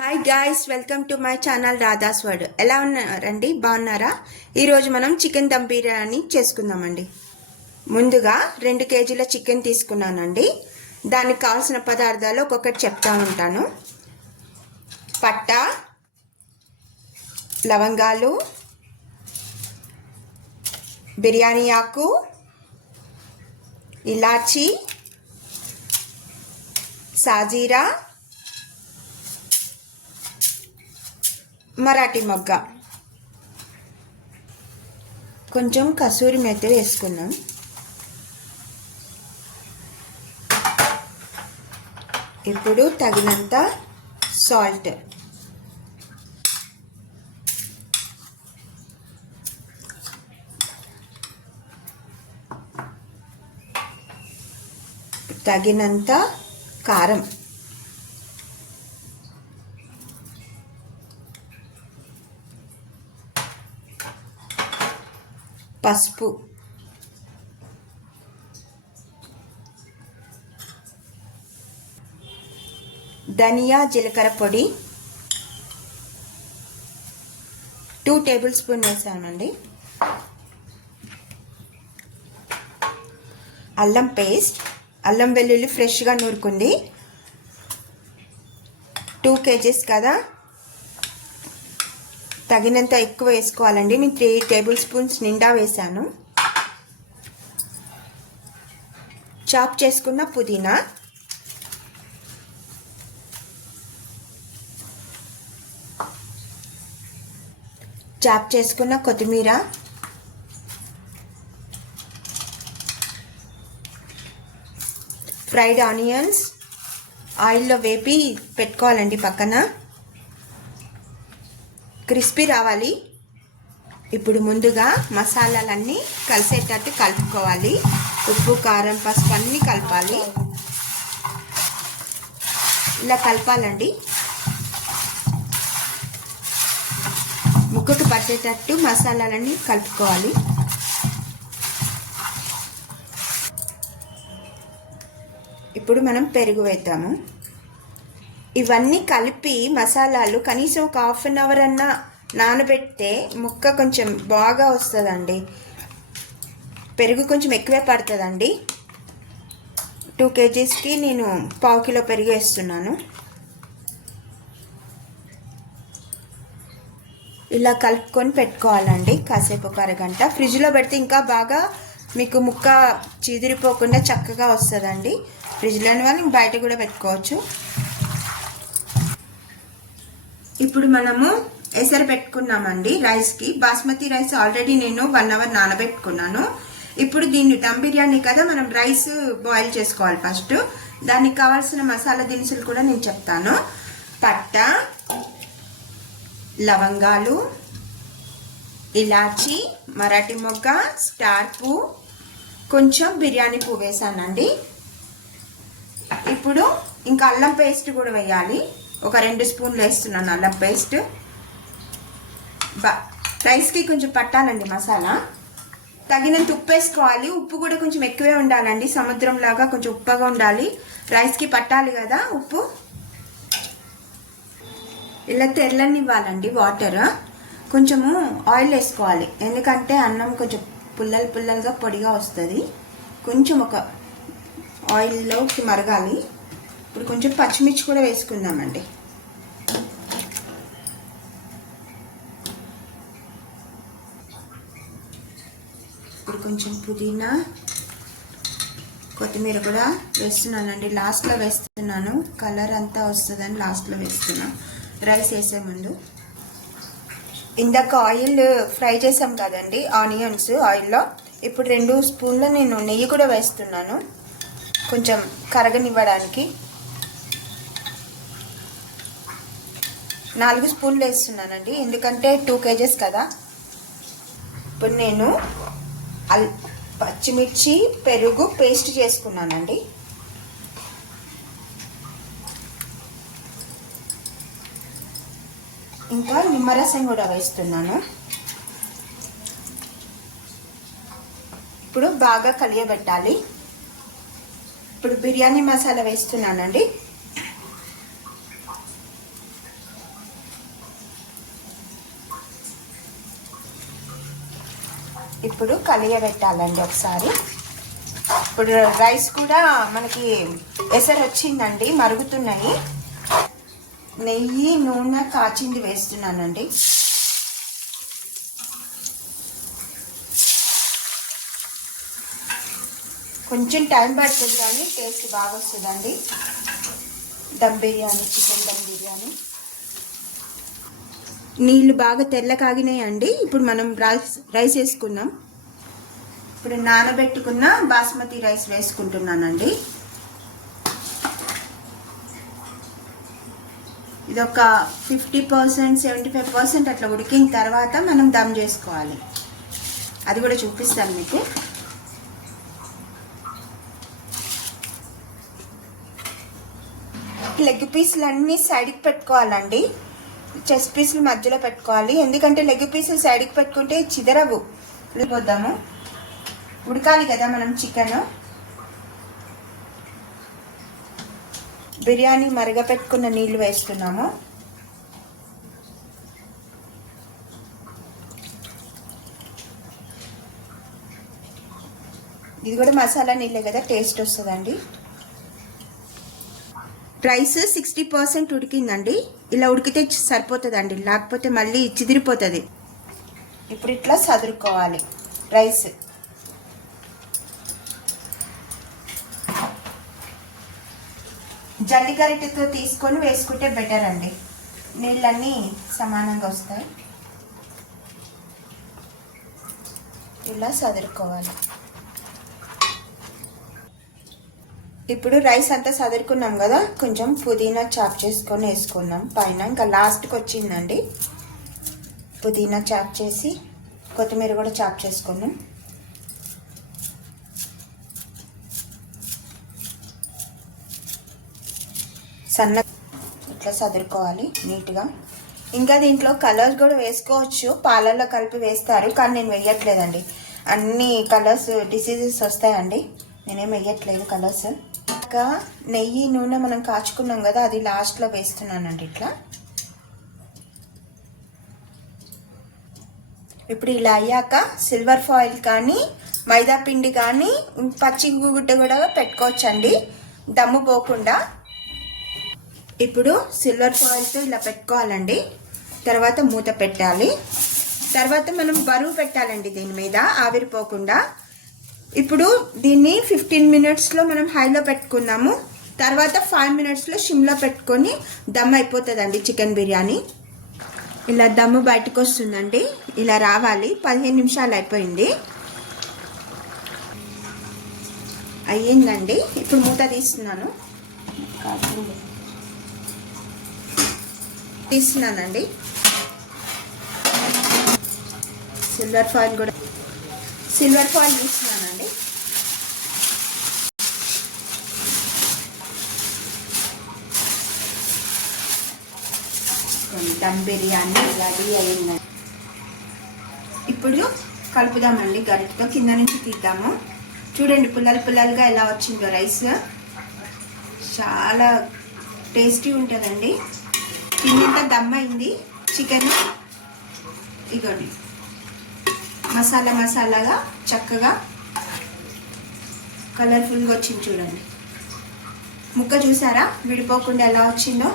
Hi guys, welcome to my channel Radha's world. ఎలా ఉన్నారండి? బాగున్నారా? ఈరోజు మనం చికెన్ దమ్ బిర్యానీ చేసుకుందామండి. ముందుగా 2 కేజీల చికెన్ తీసుకున్నానండి. దానికి కావాల్సిన పదార్థాలు ఒక్కొక్కటి చెప్తా ఉంటాను. పట్ట, లవంగాలు, బిర్యానీ ఆకు, ఇలాచీ, సాజీరా, మరాఠీ మొగ్గ, కొంచెం కసూరి మెత్తి వేసుకున్నాం. ఇప్పుడు తగినంత సాల్ట్, తగినంత కారం, పసుపు, ధనియా జీలకర్ర పొడి 2 టేబుల్ స్పూన్ వేసానండి. అల్లం పేస్ట్, అల్లం వెల్లుల్లి ఫ్రెష్గా నూరుకుంది. 2 కేజీస్ కదా, తగినంత ఎక్కువ వేసుకోవాలండి. నేను 3 టేబుల్ స్పూన్స్ నిండా వేసాను. చాప్ చేసుకున్న పుదీనా, చాప్ చేసుకున్న కొత్తిమీర, ఫ్రైడ్ ఆనియన్స్ ఆయిల్లో వేపి పెట్టుకోవాలండి పక్కన, క్రిస్పీ రావాలి. ఇప్పుడు ముందుగా మసాలాలన్నీ కలిసేటట్టు కలుపుకోవాలి. ఉప్పు, కారం, పసుపు అన్నీ కలపాలి. ఇలా కలపాలండి. ముక్కకు పట్టేటట్టు మసాలాలన్నీ కలుపుకోవాలి. ఇప్పుడు మనం పెరుగు వేద్దాము. ఇవన్నీ కలిపి మసాలాలు కనీసం ఒక ½ అన్ అవర్ అన్నా నానబెడితే ముక్క కొంచెం బాగా వస్తుందండి. పెరుగు కొంచెం ఎక్కువే పడుతుందండి. 2 కేజీస్కి నేను ½ కిలో పెరుగు వేస్తున్నాను. ఇలా కలుపుకొని పెట్టుకోవాలండి. కాసేపు ఒక అరగంట ఫ్రిడ్జ్లో పెడితే ఇంకా బాగా మీకు ముక్క చిదిరిపోకుండా చక్కగా వస్తుందండి. ఫ్రిడ్జ్లోని వాళ్ళు బయట కూడా పెట్టుకోవచ్చు. ఇప్పుడు మనము ఎసరు పెట్టుకున్నామండి రైస్కి. బాస్మతి రైస్ ఆల్రెడీ నేను 1 అవర్ నానబెట్టుకున్నాను. ఇప్పుడు దీన్ని దమ్ బిర్యానీ కదా, మనం రైస్ బాయిల్ చేసుకోవాలి ఫస్ట్. దానికి కావాల్సిన మసాలా దినుసులు కూడా నేను చెప్తాను. పట్ట, లవంగాలు, ఇలాచి, మరాఠీ మొగ్గ, స్టార్ పువ్వు, కొంచెం బిర్యానీ పువ్వు వేసానండి. ఇప్పుడు ఇంకా అల్లం పేస్ట్ కూడా వేయాలి. ఒక 2 స్పూన్లు వేస్తున్నాను అల్లం పేస్ట్. రైస్కి కొంచెం పట్టాలండి మసాలా. తగినంత ఉప్పు వేసుకోవాలి. ఉప్పు కూడా కొంచెం ఎక్కువే ఉండాలండి. సముద్రం లాగా కొంచెం ఉప్పగా ఉండాలి. రైస్కి పట్టాలి కదా ఉప్పు. ఇలా తెల్లనివ్వాలండి వాటర్. కొంచెము ఆయిల్ వేసుకోవాలి, ఎందుకంటే అన్నం కొంచెం పుల్లలు పుల్లలుగా పొడిగా వస్తుంది. కొంచెం ఒక ఆయిల్లోకి మరగాలి. ఇప్పుడు కొంచెం పచ్చిమిర్చి కూడా వేసుకుందామండి. ఇప్పుడు కొంచెం పుదీనా, కొత్తిమీర కూడా వేస్తున్నానండి. లాస్ట్లో వేస్తున్నాను, కలర్ అంతా వస్తుందని లాస్ట్లో వేస్తున్నాను రైస్ వేసే ముందు. ఇందాక ఆయిల్ ఫ్రై చేసాం కదండి ఆనియన్స్ ఆయిల్లో. ఇప్పుడు 2 స్పూన్ల నేను నెయ్యి కూడా వేస్తున్నాను, కొంచెం కరగనివ్వడానికి. 4 స్పూన్లు వేస్తున్నానండి, ఎందుకంటే 2 కేజెస్ కదా. ఇప్పుడు నేను పచ్చిమిర్చి, పెరుగు పేస్ట్ చేసుకున్నానండి. ఇంకా నిమ్మరసం కూడా వేస్తున్నాను. ఇప్పుడు బాగా కలియబెట్టాలి. ఇప్పుడు బిర్యానీ మసాలా వేస్తున్నానండి. ఇప్పుడు కలియబెట్టాలండి ఒకసారి. ఇప్పుడు రైస్ కూడా మనకి ఎసరు వచ్చిందండి, మరుగుతున్నాయి. నెయ్యి నూనె కాచింది వేస్తున్నానండి. కొంచెం టైం పడుతుంది కానీ టేస్ట్ బాగా వస్తుందండి. దమ్ బిర్యానీ, చికెన్ దమ్ బిర్యానీ. నీళ్ళు బాగా తెల్ల కాగినాయండి. ఇప్పుడు మనం రైస్ వేసుకుందాం. ఇప్పుడు నానబెట్టుకున్న బాస్మతి రైస్ వేసుకుంటున్నానండి. ఇది ఒక 50%, 75% అట్లా ఉడికిన తర్వాత మనం దమ్ చేసుకోవాలి. అది కూడా చూపిస్తాను మీకు. లెగ్ పీసులు అన్నీ సైడ్కి పెట్టుకోవాలండి. చెస్ట్ పీసులు మధ్యలో పెట్టుకోవాలి, ఎందుకంటే లెగ్ పీసులు సైడ్కి పెట్టుకుంటే చిదరవు. పోద్దాము, ఉడకాలి కదా మనం చికెన్. బిర్యానీ మరగపెట్టుకున్న నీళ్ళు వేస్తున్నాము. ఇది కూడా మసాలా నీళ్ళే కదా, టేస్ట్ వస్తుందండి. రైస్ 60% ఉడికిందండి. ఇలా ఉడికితే సరిపోతుందండి, లేకపోతే మళ్ళీ చిదిరిపోతుంది. ఇప్పుడు ఇట్లా సదురుకోవాలి రైస్. జల్లి గరిటెతో తీసుకొని వేసుకుంటే బెటర్ అండి, నీళ్ళన్నీ సమానంగా వస్తాయి. ఇలా సదురుకోవాలి. ఇప్పుడు రైస్ అంతా సదురుకున్నాం కదా, కొంచెం పుదీనా చాప్ చేసుకొని వేసుకున్నాం పైన. ఇంకా లాస్ట్కి వచ్చిందండి. పుదీనా చాప్ చేసి, కొత్తిమీర కూడా చాప్ చేసుకున్నాం. సన్న ఇట్లా సదురుకోవాలి నీట్గా. ఇంకా దీంట్లో కలర్స్ కూడా వేసుకోవచ్చు, పాలల్లో కలిపి వేస్తారు, కానీ నేను వేయట్లేదండి. అన్ని కలర్స్ డిసీజెస్ వస్తాయండి, నేనేం వేయట్లేదు కలర్స్. ఇంకా నెయ్యి నూనె మనం కాచుకున్నాం కదా, అది లాస్ట్లో వేస్తున్నానండి ఇట్లా. ఇప్పుడు ఇలా అయ్యాక సిల్వర్ ఫాయిల్ కానీ మైదా పిండి కానీ పచ్చి గుడ్డ కూడా పెట్టుకోవచ్చండి, దమ్ము పోకుండా. ఇప్పుడు సిల్వర్ ఫాయిల్తో ఇలా పెట్టుకోవాలండి. తర్వాత మూత పెట్టాలి. తర్వాత మనం బరువు పెట్టాలండి దీని మీద, ఆవిరిపోకుండా. ఇప్పుడు దీన్ని 15 minutesలో మనం హైలో పెట్టుకున్నాము. తర్వాత 5 minutesలో సిమ్లో పెట్టుకొని దమ్ అయిపోతుందండి చికెన్ బిర్యానీ. ఇలా దమ్ము బయటకు వస్తుందండి, ఇలా రావాలి. 15 నిమిషాలు అయిపోయింది, అయ్యిందండి. ఇప్పుడు మూత తీస్తున్నానండి. సిల్వర్ ఫాయిల్ తీస్తున్నానండి. దమ్ బిర్యానీ రెడీ అయిందండి. ఇప్పుడు కలుపుదామండి గరిటతో, కింద నుంచి తీద్దాము. చూడండి పుల్లలుగా ఎలా వచ్చిందో రైస్. చాలా టేస్టీ ఉంటుందండి. కిందంతా దమ్ అయింది చికెన్. ఇగోండి మసాలాగా చక్కగా కలర్ఫుల్గా వచ్చింది. చూడండి ముక్క చూసారా, విడిపోకుండా ఎలా వచ్చిందో.